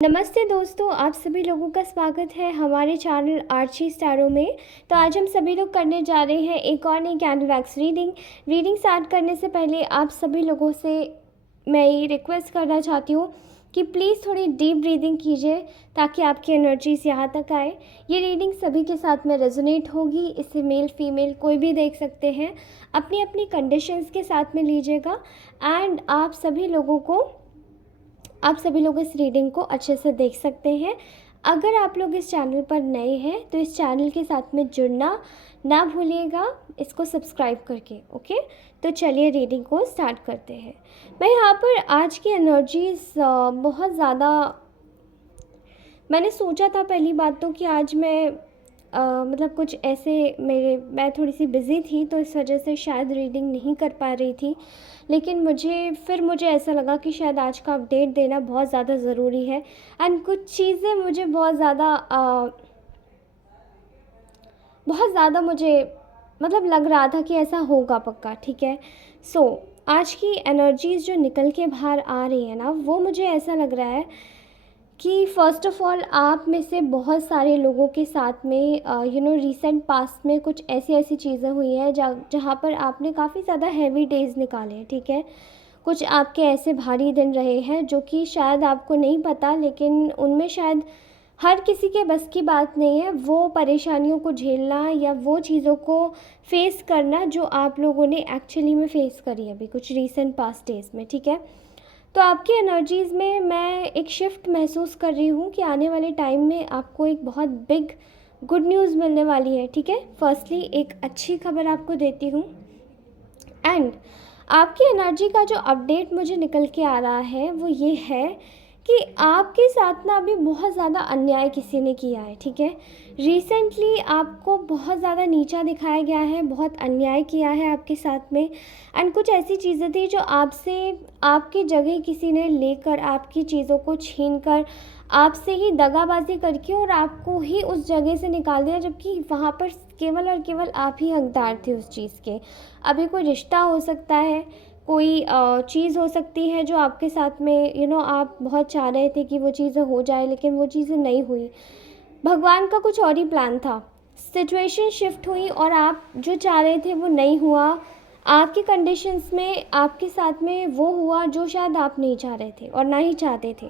नमस्ते दोस्तों, आप सभी लोगों का स्वागत है हमारे चैनल आर्ची स्टारों में। तो आज हम सभी लोग करने जा रहे हैं एक और नई कैंडल वैक्स रीडिंग स्टार्ट करने से पहले आप सभी लोगों से मैं ये रिक्वेस्ट करना चाहती हूँ कि प्लीज़ थोड़ी डीप ब्रीदिंग कीजिए ताकि आपकी एनर्जीज यहाँ तक आए। ये रीडिंग सभी के साथ में रेजोनेट होगी, इसे मेल फीमेल कोई भी देख सकते हैं। अपनी अपनी कंडीशंस के साथ में लीजिएगा एंड आप सभी लोग इस रीडिंग को अच्छे से देख सकते हैं। अगर आप लोग इस चैनल पर नए हैं तो इस चैनल के साथ में जुड़ना ना भूलिएगा, इसको सब्सक्राइब करके। ओके, तो चलिए रीडिंग को स्टार्ट करते हैं। मैं यहाँ पर आज की एनर्जीज बहुत ज़्यादा मैंने सोचा था पहली बात तो कि आज मैं मतलब कुछ ऐसे मैं थोड़ी सी बिज़ी थी तो इस वजह से शायद रीडिंग नहीं कर पा रही थी, लेकिन मुझे ऐसा लगा कि शायद आज का अपडेट देना बहुत ज़्यादा ज़रूरी है। एंड कुछ चीज़ें मुझे बहुत ज़्यादा मुझे मतलब लग रहा था कि ऐसा होगा पक्का। ठीक है, आज की एनर्जीज़ जो निकल के बाहर आ रही है ना, वो मुझे ऐसा लग रहा है कि फ़र्स्ट ऑफ़ ऑल आप में से बहुत सारे लोगों के साथ में रिसेंट पास्ट में कुछ ऐसी चीज़ें हुई हैं जहाँ पर आपने काफ़ी ज़्यादा हैवी डेज़ निकाले हैं। ठीक है, कुछ आपके ऐसे भारी दिन रहे हैं जो कि शायद आपको नहीं पता, लेकिन उनमें शायद हर किसी के बस की बात नहीं है वो परेशानियों को झेलना या वो चीज़ों को फेस करना जो आप लोगों ने एक्चुअली में फ़ेस करी है अभी कुछ रीसेंट पास्ट डेज़ में। ठीक है, तो आपकी एनर्जीज़ में मैं एक शिफ्ट महसूस कर रही हूँ कि आने वाले टाइम में आपको एक बहुत बिग गुड न्यूज़ मिलने वाली है। ठीक है, फर्स्टली एक अच्छी खबर आपको देती हूँ एंड आपकी एनर्जी का जो अपडेट मुझे निकल के आ रहा है वो ये है कि आपके साथ ना अभी बहुत ज़्यादा अन्याय किसी ने किया है। ठीक है, रिसेंटली आपको बहुत ज़्यादा नीचा दिखाया गया है, बहुत अन्याय किया है आपके साथ में। एंड कुछ ऐसी चीज़ें थी जो आपसे आपकी जगह किसी ने लेकर आपकी चीज़ों को छीन कर आपसे ही दगाबाजी करके और आपको ही उस जगह से निकाल दिया, जबकि वहाँ पर केवल और केवल आप ही हकदार थे उस चीज़ के। अभी कोई रिश्ता हो सकता है, कोई चीज़ हो सकती है जो आपके साथ में आप बहुत चाह रहे थे कि वो चीज़ें हो जाए, लेकिन वो चीज़ें नहीं हुई। भगवान का कुछ और ही प्लान था, सिचुएशन शिफ्ट हुई और आप जो चाह रहे थे वो नहीं हुआ। आपकी कंडीशंस में आपके साथ में वो हुआ जो शायद आप नहीं चाह रहे थे और ना ही चाहते थे।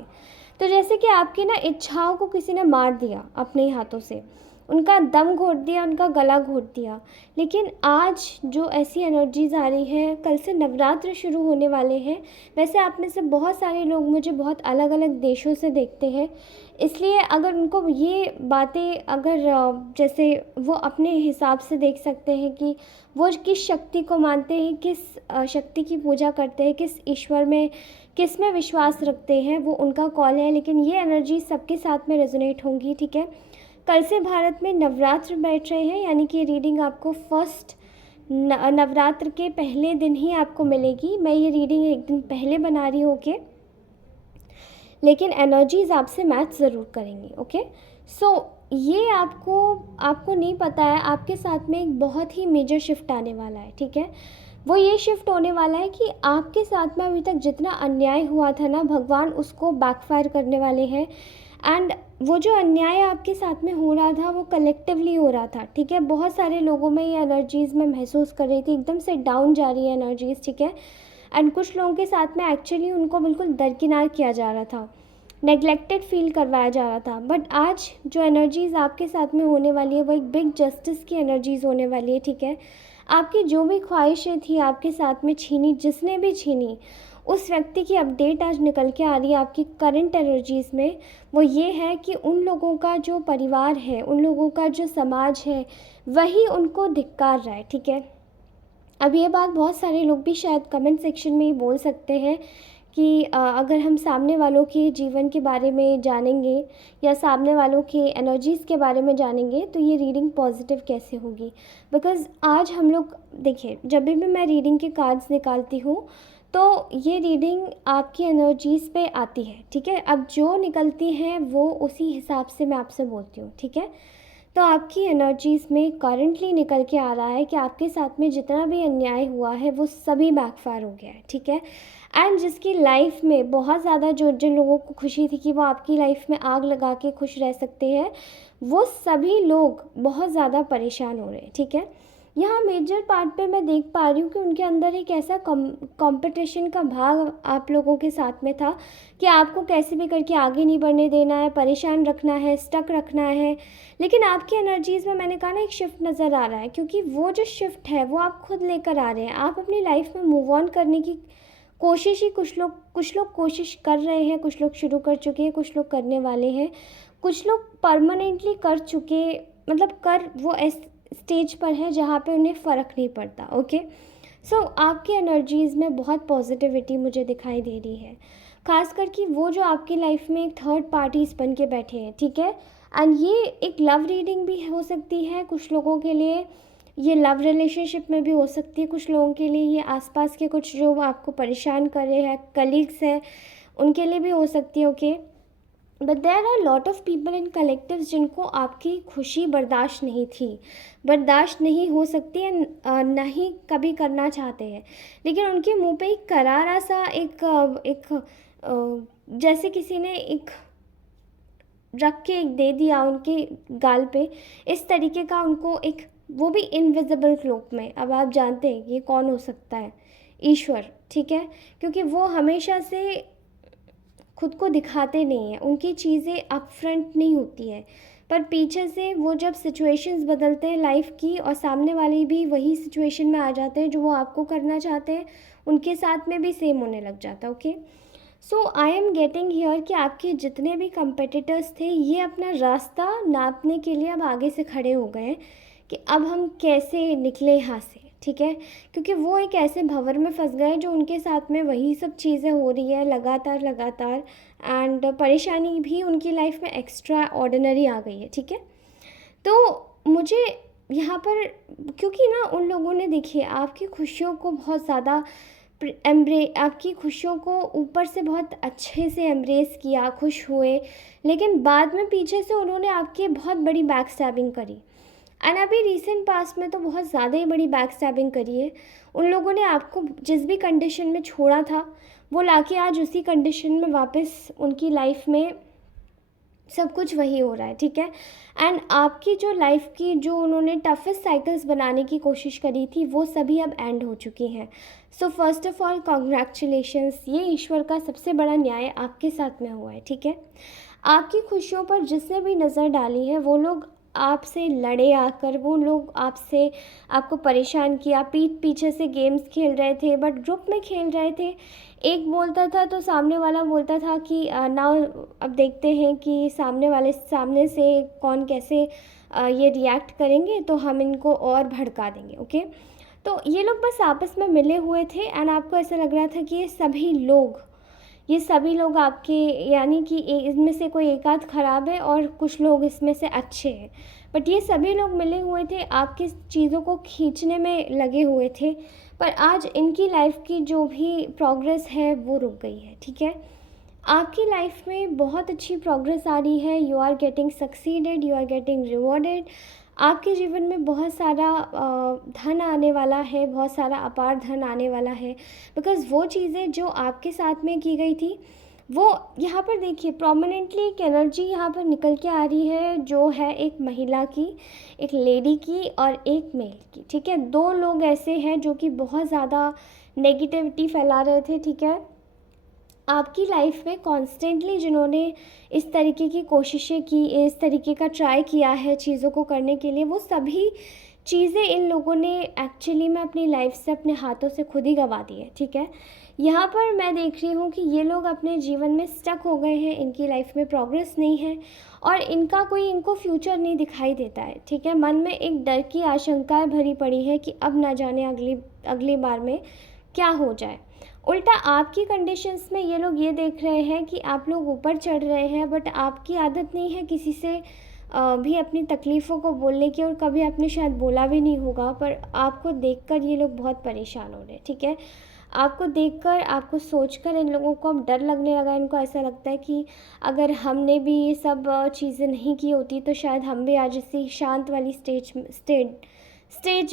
तो जैसे कि आपकी ना इच्छाओं को किसी ने मार दिया अपने हाथों से, उनका दम घोट दिया, उनका गला घोट दिया। लेकिन आज जो ऐसी एनर्जीज़ आ रही हैं, कल से नवरात्र शुरू होने वाले हैं। वैसे आप में से बहुत सारे लोग मुझे बहुत अलग अलग देशों से देखते हैं, इसलिए अगर उनको ये बातें जैसे वो अपने हिसाब से देख सकते हैं कि वो किस शक्ति को मानते हैं, किस शक्ति की पूजा करते हैं, किस में विश्वास रखते हैं, वो उनका कॉल है। लेकिन ये एनर्जी सबके साथ में रेजोनेट होंगी। ठीक है, कल से भारत में नवरात्र बैठ रहे हैं, यानी कि रीडिंग आपको फर्स्ट नवरात्र के पहले दिन ही आपको मिलेगी। मैं ये रीडिंग एक दिन पहले बना रही हूँ ओके, लेकिन एनर्जीज आपसे मैच ज़रूर करेंगी। ओके, ये आपको नहीं पता है, आपके साथ में एक बहुत ही मेजर शिफ्ट आने वाला है। ठीक है, वो ये शिफ्ट होने वाला है कि आपके साथ में अभी तक जितना अन्याय हुआ था ना, भगवान उसको बैकफायर करने वाले हैं। एंड वो जो अन्याय आपके साथ में हो रहा था वो कलेक्टिवली हो रहा था। ठीक है, बहुत सारे लोगों में ये एनर्जीज़ मैं महसूस कर रही थी, एकदम से डाउन जा रही है एनर्जीज़। ठीक है, एंड कुछ लोगों के साथ में एक्चुअली उनको बिल्कुल दरकिनार किया जा रहा था, नेगलेक्टेड फील करवाया जा रहा था। बट आज जो एनर्जीज़ आपके साथ में होने वाली है वो एक बिग जस्टिस की एनर्जीज़ होने वाली है। ठीक है, आपकी जो भी ख्वाहिशें थी आपके साथ में छीनी, जिसने भी छीनी, उस व्यक्ति की अपडेट आज निकल के आ रही है आपकी करंट एनर्जीज़ में। वो ये है कि उन लोगों का जो परिवार है, उन लोगों का जो समाज है, वही उनको धिक्कार रहा है। ठीक है, अब ये बात बहुत सारे लोग भी शायद कमेंट सेक्शन में ही बोल सकते हैं कि अगर हम सामने वालों के जीवन के बारे में जानेंगे या सामने वालों के एनर्जीज़ के बारे में जानेंगे तो ये रीडिंग पॉजिटिव कैसे होगी। बिकॉज़ आज हम लोग देखिए, जब भी मैं रीडिंग के कार्ड्स निकालती हूँ तो ये रीडिंग आपकी एनर्जीज़ पे आती है। ठीक है, अब जो निकलती हैं वो उसी हिसाब से मैं आपसे बोलती हूँ। ठीक है, तो आपकी एनर्जीज़ में करंटली निकल के आ रहा है कि आपके साथ में जितना भी अन्याय हुआ है वो सभी बैकफायर हो गया है। ठीक है, एंड जिसकी लाइफ में बहुत ज़्यादा, जो जिन लोगों को खुशी थी कि वो आपकी लाइफ में आग लगा के खुश रह सकते हैं, वो सभी लोग बहुत ज़्यादा परेशान हो रहे हैं, ठीक है। यहाँ मेजर पार्ट पे मैं देख पा रही हूँ कि उनके अंदर एक ऐसा कंपटीशन का भाव आप लोगों के साथ में था कि आपको कैसे भी करके आगे नहीं बढ़ने देना है, परेशान रखना है, स्टक रखना है। लेकिन आपकी एनर्जीज़ में मैंने कहा ना एक शिफ्ट नज़र आ रहा है, क्योंकि वो जो शिफ्ट है वो आप खुद लेकर आ रहे हैं। आप अपनी लाइफ में मूव ऑन करने की कोशिश ही, कुछ लोग कोशिश कर रहे हैं, कुछ लोग शुरू कर चुके हैं, कुछ लोग करने वाले हैं, कुछ लोग परमानेंटली कर चुके, मतलब कर वो स्टेज पर है जहाँ पे उन्हें फ़र्क नहीं पड़ता। ओके, सो आपकी एनर्जीज़ में बहुत पॉजिटिविटी मुझे दिखाई दे रही है, खास करके वो जो आपकी लाइफ में एक थर्ड पार्टीज बन के बैठे हैं, ठीक है। एंड ये एक लव रीडिंग भी हो सकती है कुछ लोगों के लिए, ये लव रिलेशनशिप में भी हो सकती है कुछ लोगों के लिए, ये आसपास के कुछ जो आपको परेशान कर रहे हैं कलीग्स हैं उनके लिए भी हो सकती है। Okay, but there are lot of people in collectives जिनको आपकी खुशी बर्दाश्त नहीं थी, बर्दाश्त नहीं हो सकती है, ना ही कभी करना चाहते हैं। लेकिन उनके मुंह पे एक करारा सा जैसे किसी ने एक रख के एक दे दिया उनके गाल पे, इस तरीके का उनको एक, वो भी इनविजिबल क्लोक में। अब आप जानते हैं ये कौन हो सकता है, ईश्वर, ठीक है। क्योंकि वो हमेशा से खुद को दिखाते नहीं हैं, उनकी चीज़ें अप फ्रंट नहीं होती है, पर पीछे से वो जब सिचुएशंस बदलते हैं लाइफ की और सामने वाले भी वही सिचुएशन में आ जाते हैं जो वो आपको करना चाहते हैं, उनके साथ में भी सेम होने लग जाता है। Okay, so I am getting here कि आपके जितने भी कंपेटिटर्स थे ये अपना रास्ता नापने के लिए अब आगे से खड़े हो गए हैं कि अब हम कैसे निकले यहाँ से, ठीक है। क्योंकि वो एक ऐसे भंवर में फंस गए जो उनके साथ में वही सब चीज़ें हो रही है लगातार लगातार, एंड परेशानी भी उनकी लाइफ में एक्स्ट्रा ऑर्डिनरी आ गई है, ठीक है। तो मुझे यहाँ पर, क्योंकि ना उन लोगों ने, देखिए, आपकी खुशियों को बहुत ज़्यादा आपकी खुशियों को ऊपर से बहुत अच्छे से एम्ब्रेस किया, खुश हुए, लेकिन बाद में पीछे से उन्होंने आपकी बहुत बड़ी बैक स्टैबिंग करी। एंड अभी रिसेंट पास्ट में तो बहुत ज़्यादा ही बड़ी बैक स्टैबिंग करी है। उन लोगों ने आपको जिस भी कंडीशन में छोड़ा था वो लाके आज उसी कंडीशन में वापस उनकी लाइफ में सब कुछ वही हो रहा है, ठीक है। एंड आपकी जो लाइफ की जो उन्होंने टफेस्ट साइकिल्स बनाने की कोशिश करी थी वो सभी अब एंड हो चुकी हैं। So first of all congratulations, ये ईश्वर का सबसे बड़ा न्याय आपके साथ में हुआ है, ठीक है। आपकी खुशियों पर जिसने भी नज़र डाली है वो लोग आपसे लड़े आकर, वो लोग आपसे, आपको परेशान किया, पीठ पीछे से गेम्स खेल रहे थे, बट ग्रुप में खेल रहे थे। एक बोलता था तो सामने वाला बोलता था कि नाउ अब देखते हैं कि सामने से कौन कैसे ये रिएक्ट करेंगे, तो हम इनको और भड़का देंगे। ओके, तो ये लोग बस आपस में मिले हुए थे एंड आपको ऐसा लग रहा था कि ये सभी लोग आपके, यानी कि इनमें से कोई एक आध ख़राब है और कुछ लोग इसमें से अच्छे हैं, बट ये सभी लोग मिले हुए थे, आपकी चीज़ों को खींचने में लगे हुए थे। पर आज इनकी लाइफ की जो भी प्रोग्रेस है वो रुक गई है, ठीक है। आपकी लाइफ में बहुत अच्छी प्रोग्रेस आ रही है, you are getting succeeded, you are getting rewarded. आपके जीवन में बहुत सारा धन आने वाला है, बहुत सारा अपार धन आने वाला है, बिकॉज़ वो चीज़ें जो आपके साथ में की गई थी वो यहाँ पर, देखिए, प्रोमिनेंटली एक एनर्जी यहाँ पर निकल के आ रही है जो है एक महिला की, एक लेडी की और एक मेल की, ठीक है। दो लोग ऐसे हैं जो कि बहुत ज़्यादा नेगेटिविटी फैला रहे थे, ठीक है। आपकी लाइफ में कॉन्स्टेंटली जिन्होंने इस तरीके की कोशिशें की, इस तरीके का ट्राई किया है चीज़ों को करने के लिए, वो सभी चीज़ें इन लोगों ने एक्चुअली में अपनी लाइफ से, अपने हाथों से खुद ही गंवा दी है, ठीक है। यहाँ पर मैं देख रही हूँ कि ये लोग अपने जीवन में स्टक हो गए हैं, इनकी लाइफ में प्रोग्रेस नहीं है और इनको फ्यूचर नहीं दिखाई देता है, ठीक है। मन में एक डर की आशंकाएँ भरी पड़ी है कि अब ना जाने अगली बार में क्या हो जाए। उल्टा आपकी कंडीशंस में ये लोग ये देख रहे हैं कि आप लोग ऊपर चढ़ रहे हैं, बट आपकी आदत नहीं है किसी से भी अपनी तकलीफ़ों को बोलने की, और कभी आपने शायद बोला भी नहीं होगा, पर आपको देखकर ये लोग बहुत परेशान हो रहे हैं, ठीक है। आपको देखकर, आपको सोचकर इन लोगों को अब डर लगने लगा। इनको ऐसा लगता है कि अगर हमने भी ये सब चीज़ें नहीं की होती तो शायद हम भी आज इसी शांत वाली स्टेज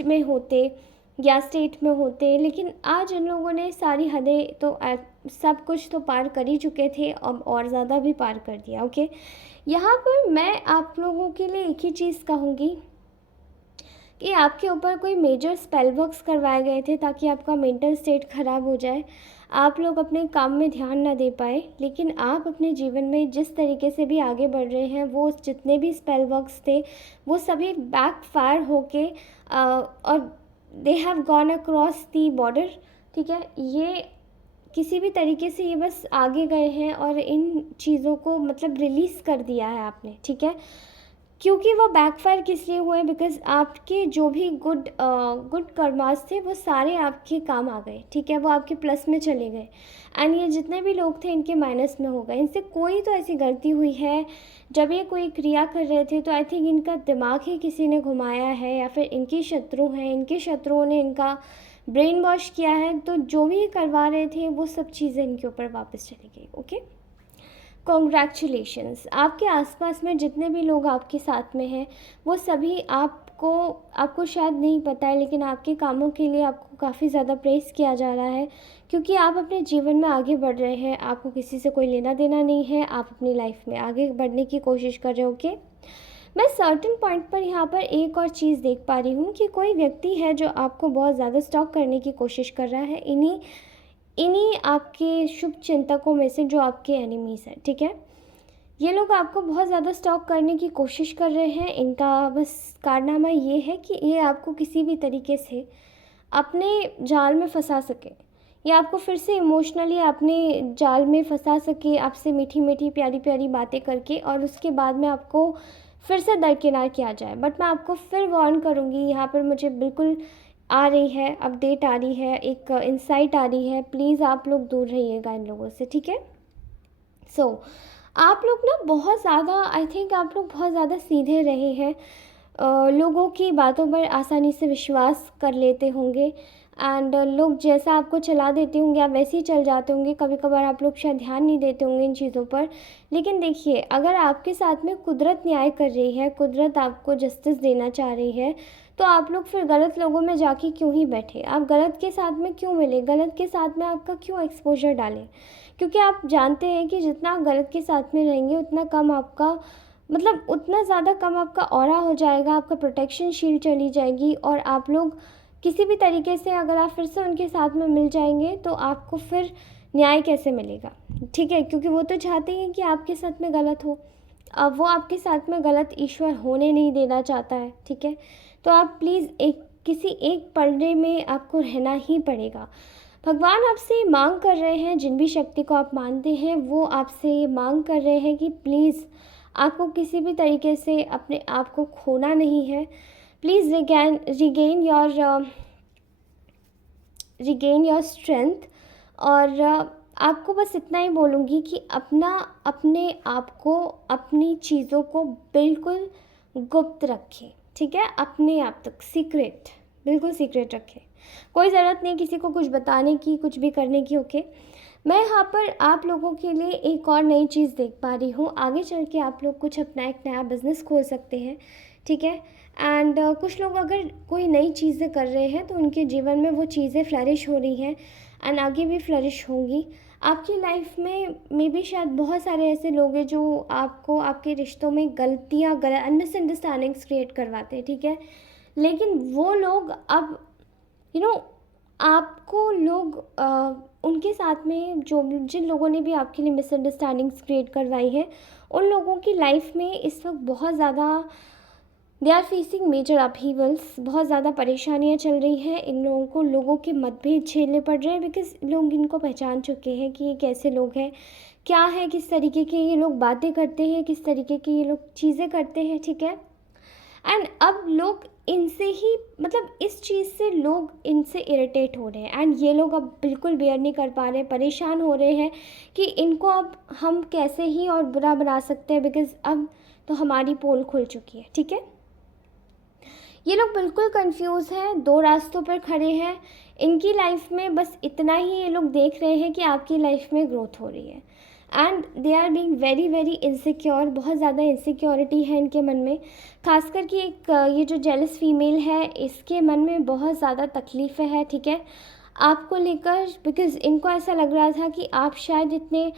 में होते, या स्टेट में होते, लेकिन आज इन लोगों ने सारी हदें तो सब कुछ तो पार कर ही चुके थे, अब और ज़्यादा भी पार कर दिया। ओके, यहाँ पर मैं आप लोगों के लिए एक ही चीज़ कहूँगी कि आपके ऊपर कोई मेजर स्पेल वर्क्स करवाए गए थे ताकि आपका मेंटल स्टेट ख़राब हो जाए, आप लोग अपने काम में ध्यान ना दे पाए। लेकिन आप अपने जीवन में जिस तरीके से भी आगे बढ़ रहे हैं, वो जितने भी स्पेल वर्क्स थे वो सभी बैक फायर होके और they have gone across the border. ठीक है, ये किसी भी तरीके से ये बस आगे गए हैं और इन चीज़ों को मतलब रिलीज़ कर दिया है आपने। ठीक है, क्योंकि वो बैकफायर किस लिए हुए, बिकॉज आपके जो भी गुड कर्मास थे वो सारे आपके काम आ गए। ठीक है, वो आपके प्लस में चले गए, एंड ये जितने भी लोग थे इनके माइनस में हो गए। इनसे कोई तो ऐसी गलती हुई है, जब ये कोई क्रिया कर रहे थे तो आई थिंक इनका दिमाग ही किसी ने घुमाया है, या फिर इनके शत्रु हैं, इनके शत्रुओं ने इनका ब्रेन वॉश किया है। तो जो भी ये करवा रहे थे वो सब चीज़ें इनके ऊपर वापस चली गई। Okay, congratulations. आपके आसपास में जितने भी लोग आपके साथ में हैं वो सभी आपको शायद नहीं पता है, लेकिन आपके कामों के लिए आपको काफ़ी ज़्यादा प्रेज़ किया जा रहा है, क्योंकि आप अपने जीवन में आगे बढ़ रहे हैं। आपको किसी से कोई लेना देना नहीं है, आप अपनी लाइफ में आगे बढ़ने की कोशिश कर रहे हो। ओके, मैं सर्टेन पॉइंट पर यहाँ पर एक और चीज़ देख पा रही हूँ कि कोई व्यक्ति है जो आपको बहुत ज़्यादा स्टॉक करने की कोशिश कर रहा है, इन्हीं आपके शुभ चिंतकों में से जो आपके एनिमीज़ हैं। ठीक है, ये लोग आपको बहुत ज़्यादा स्टॉक करने की कोशिश कर रहे हैं। इनका बस कारनामा ये है कि ये आपको किसी भी तरीके से अपने जाल में फंसा सके, या आपको फिर से इमोशनली अपने जाल में फंसा सके, आपसे मीठी मीठी प्यारी प्यारी बातें करके, और उसके बाद में आपको फिर से दरकिनार किया जाए। बट मैं आपको फिर वार्न करूँगी, यहाँ पर मुझे बिल्कुल आ रही है अपडेट, आ रही है एक इंसाइट आ रही है, प्लीज़ आप लोग दूर रहिएगा इन लोगों से। ठीक है, सो आप लोग ना बहुत ज़्यादा, आई थिंक आप लोग बहुत ज़्यादा सीधे रहे हैं, लोगों की बातों पर आसानी से विश्वास कर लेते होंगे, एंड लोग जैसा आपको चला देते होंगे आप वैसे ही चल जाते होंगे। कभी कभार आप लोग शायद ध्यान नहीं देते होंगे इन चीज़ों पर, लेकिन देखिए, अगर आपके साथ में कुदरत न्याय कर रही है, कुदरत आपको जस्टिस देना चाह रही है, तो आप लोग फिर गलत लोगों में जाके क्यों ही बैठे, आप गलत के साथ में क्यों मिले, गलत के साथ में आपका क्यों एक्सपोजर डालें, क्योंकि आप जानते हैं कि जितना आप गलत के साथ में रहेंगे उतना कम आपका, मतलब उतना ज़्यादा कम आपका ऑरा हो जाएगा, आपका प्रोटेक्शन शील्ड चली जाएगी, और आप लोग किसी भी तरीके से अगर आप फिर से उनके साथ में मिल जाएंगे तो आपको फिर न्याय कैसे मिलेगा। ठीक है, क्योंकि वो तो चाहते हैं कि आपके साथ में गलत हो, अब वो आपके साथ में गलत ईश्वर होने नहीं देना चाहता है। ठीक है, तो आप प्लीज़ किसी एक पर्दे में आपको रहना ही पड़ेगा। भगवान आपसे मांग कर रहे हैं, जिन भी शक्ति को आप मानते हैं वो आपसे ये मांग कर रहे हैं कि प्लीज़ आपको किसी भी तरीके से अपने आप को खोना नहीं है। Please regain your strength. और आपको बस इतना ही बोलूँगी कि अपने आप को, अपनी चीज़ों को बिल्कुल गुप्त रखें। ठीक है, अपने आप तक सीक्रेट, बिल्कुल सीक्रेट रखें। कोई ज़रूरत नहीं किसी को कुछ बताने की, कुछ भी करने की। ओके, मैं यहाँ पर आप लोगों के लिए एक और नई चीज़ देख पा रही हूँ। आगे चल के आप लोग कुछ अपना एक नया बिज़नेस खोल सकते हैं। ठीक है, एंड कुछ लोग अगर कोई नई चीज़ें कर रहे हैं तो उनके जीवन में वो चीज़ें फ्लरिश हो रही हैं, एंड आगे भी फ्लरिश होंगी। आपकी लाइफ में मे बी शायद बहुत सारे ऐसे लोग हैं जो आपको आपके रिश्तों में गलतियाँ, मिसअंडरस्टैंडिंग्स क्रिएट करवाते हैं। ठीक है, लेकिन वो लोग अब आपको लोग उनके साथ में जो जिन लोगों ने भी आपके लिए मिसअंडरस्टैंडिंग्स क्रिएट करवाई हैं, उन लोगों की लाइफ में इस वक्त बहुत ज़्यादा दे आर फेसिंग मेजर अपहीवल्स, बहुत ज़्यादा परेशानियां चल रही हैं। इन लोगों को लोगों के मतभेद झेलने पड़ रहे हैं, बिकॉज लोग इनको पहचान चुके हैं कि ये कैसे लोग हैं, क्या है, किस तरीके के ये लोग बातें करते हैं, किस तरीके की ये लोग चीज़ें करते हैं। ठीक है, एंड अब लोग इनसे ही, मतलब इस चीज़ से लोग इनसे इरिटेट हो रहे हैं, एंड ये लोग अब बिल्कुल बेयर नहीं कर पा रहे, परेशान हो रहे हैं कि इनको अब हम कैसे ही और बुरा बना सकते हैं, बिकॉज़ अब तो हमारी पोल खुल चुकी है। ठीक है, ये लोग बिल्कुल कंफ्यूज हैं, दो रास्तों पर खड़े हैं। इनकी लाइफ में बस इतना ही ये लोग देख रहे हैं कि आपकी लाइफ में ग्रोथ हो रही है, and they are being very very insecure, बहुत ज़्यादा इनसिक्योरिटी है इनके मन में। खासकर कि एक ये जो जेलस फीमेल है इसके मन में बहुत ज़्यादा तकलीफ़ है, ठीक है, आपको लेकर, बिकॉज़ इनको ऐसा लग रहा था कि आप शायद इतने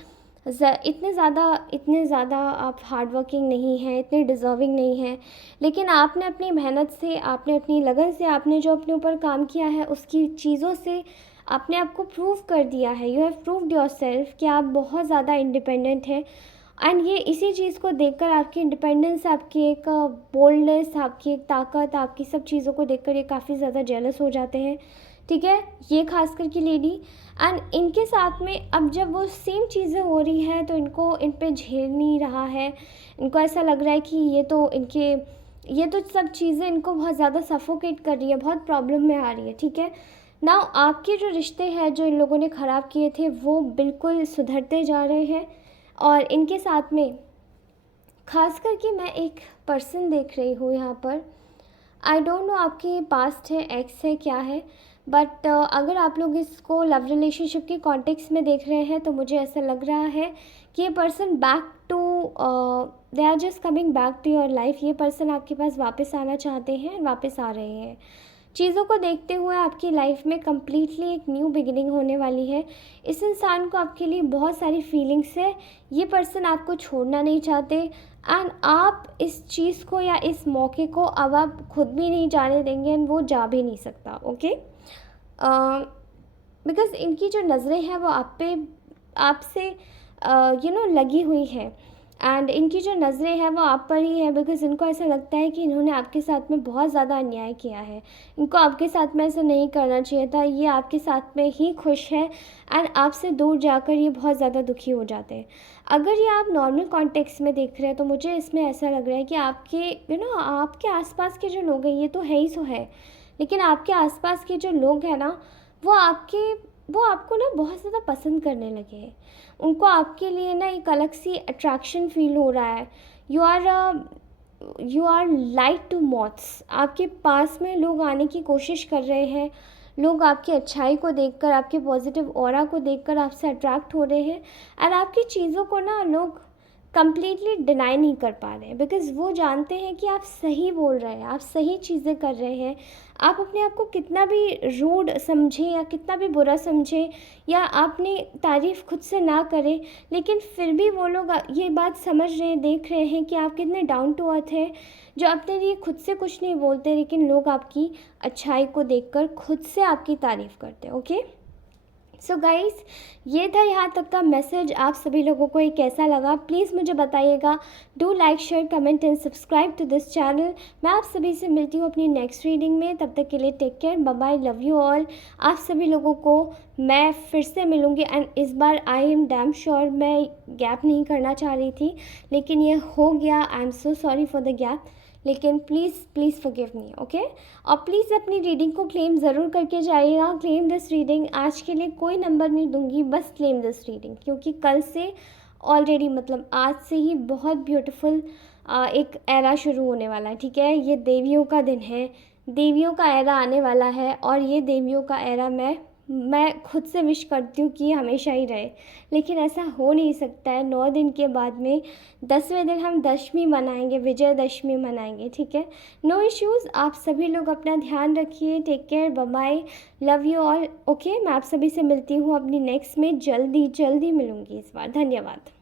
ज़्यादा आप हार्ड वर्किंग नहीं हैं, इतने डिज़र्विंग नहीं हैं, लेकिन आपने अपनी मेहनत से, आपने अपनी लगन से, आपने जो अपने ऊपर काम किया है उसकी चीज़ों से आपने आपको प्रूव कर दिया है। यू हैव प्रूव्ड योरसेल्फ कि आप बहुत ज़्यादा इंडिपेंडेंट हैं। एंड ये इसी चीज़ को देखकर, आपकी इंडिपेंडेंस, आपकी एक बोल्डनेस, आपकी एक ताकत, आपकी सब चीज़ों को देखकर ये काफ़ी ज़्यादा जेलस हो जाते हैं, ठीक है, ये खास करके लेडी। एंड इनके साथ में अब जब वो सेम चीज़ें हो रही हैं तो इनको इन पे झेल नहीं रहा है। इनको ऐसा लग रहा है कि ये तो सब चीज़ें इनको बहुत ज़्यादा सफोकेट कर रही है, बहुत प्रॉब्लम में आ रही है, ठीक है। नाउ आपके जो रिश्ते हैं जो इन लोगों ने ख़राब किए थे वो बिल्कुल सुधरते जा रहे हैं। और इनके साथ में खास करके मैं एक पर्सन देख रही हूँ यहाँ पर। आई डोंट नो आपके पास्ट है, एक्स है, क्या है, बट अगर आप लोग इसको लव रिलेशनशिप के कॉन्टेक्स्ट में देख रहे हैं तो मुझे ऐसा लग रहा है कि ये person they are just coming back to your life. ये पर्सन आपके पास वापस आना चाहते हैं, वापस आ रहे हैं। चीज़ों को देखते हुए आपकी लाइफ में कम्प्लीटली एक न्यू बिगिनिंग होने वाली है। इस इंसान को आपके लिए बहुत सारी फीलिंग्स है। ये पर्सन आपको छोड़ना नहीं चाहते एंड आप इस चीज़ को या इस मौके को अब आप खुद भी नहीं जाने देंगे एंड वो जा भी नहीं सकता, ओके। बिकॉज़ इनकी जो नज़रें हैं वो आपसे लगी हुई है। एंड इनकी जो नज़रें हैं वो आप पर ही है, बिकॉज़ इनको ऐसा लगता है कि इन्होंने आपके साथ में बहुत ज़्यादा अन्याय किया है। इनको आपके साथ में ऐसा नहीं करना चाहिए था। ये आपके साथ में ही खुश है एंड आपसे दूर जाकर ये बहुत ज़्यादा दुखी हो जाते हैं। अगर ये आप नॉर्मल कॉन्टेक्स्ट में देख रहे हैं तो मुझे इसमें ऐसा लग रहा है कि आपके आसपास के जो लोग हैं, ये तो है ही सो है, लेकिन आपके आसपास के जो लोग हैं ना, वो आपको ना बहुत ज़्यादा पसंद करने लगे हैं। उनको आपके लिए ना एक अलग सी अट्रैक्शन फ़ील हो रहा है। You are light to moths. आपके पास में लोग आने की कोशिश कर रहे हैं। लोग आपकी अच्छाई को देखकर, आपके पॉजिटिव ऑरा को देखकर आपसे अट्रैक्ट हो रहे हैं एंड आपकी चीज़ों को ना लोग कंप्लीटली डिनाई नहीं कर पा रहे हैं, बिकॉज़ वो जानते हैं कि आप सही बोल रहे हैं, आप सही चीज़ें कर रहे हैं। आप अपने आप को कितना भी रूड समझें या कितना भी बुरा समझें या आपने तारीफ़ खुद से ना करें, लेकिन फिर भी वो लोग ये बात समझ रहे हैं, देख रहे हैं कि आप कितने डाउन टू अर्थ हैं, जो अपने लिए खुद से कुछ नहीं बोलते लेकिन लोग आपकी अच्छाई को देखकर खुद से आपकी तारीफ़ करते हैं, ओके। सो गाइस, ये था यहाँ तक का मैसेज। आप सभी लोगों को ये कैसा लगा प्लीज़ मुझे बताइएगा। Do like, share, comment and subscribe to this channel. मैं आप सभी से मिलती हूँ अपनी नेक्स्ट रीडिंग में। तब तक के लिए take care, bye bye, love you all. आप सभी लोगों को मैं फिर से मिलूँगी एंड इस बार आई एम डैम श्योर, मैं गैप नहीं करना चाह रही थी लेकिन ये हो गया। I am so sorry for the gap, लेकिन प्लीज़ फॉरगिव मी, ओके। और प्लीज़ अपनी रीडिंग को क्लेम ज़रूर करके जाइएगा। Claim this reading. आज के लिए कोई नंबर नहीं दूंगी, बस क्लेम दिस रीडिंग, क्योंकि कल से ऑलरेडी, मतलब आज से ही बहुत ब्यूटीफुल एक एरा शुरू होने वाला है, ठीक है। ये देवियों का दिन है, देवियों का एरा आने वाला है और ये देवियों का एरा मैं खुद से विश करती हूँ कि ये हमेशा ही रहे, लेकिन ऐसा हो नहीं सकता है। 9 दिन के बाद में 10वें दिन हम दशमी मनाएंगे, विजयदशमी मनाएंगे, ठीक है। No issues. आप सभी लोग अपना ध्यान रखिए। Take care, bye bye, love you all, okay. मैं आप सभी से मिलती हूँ अपनी नेक्स्ट में, जल्दी मिलूँगी इस बार। धन्यवाद।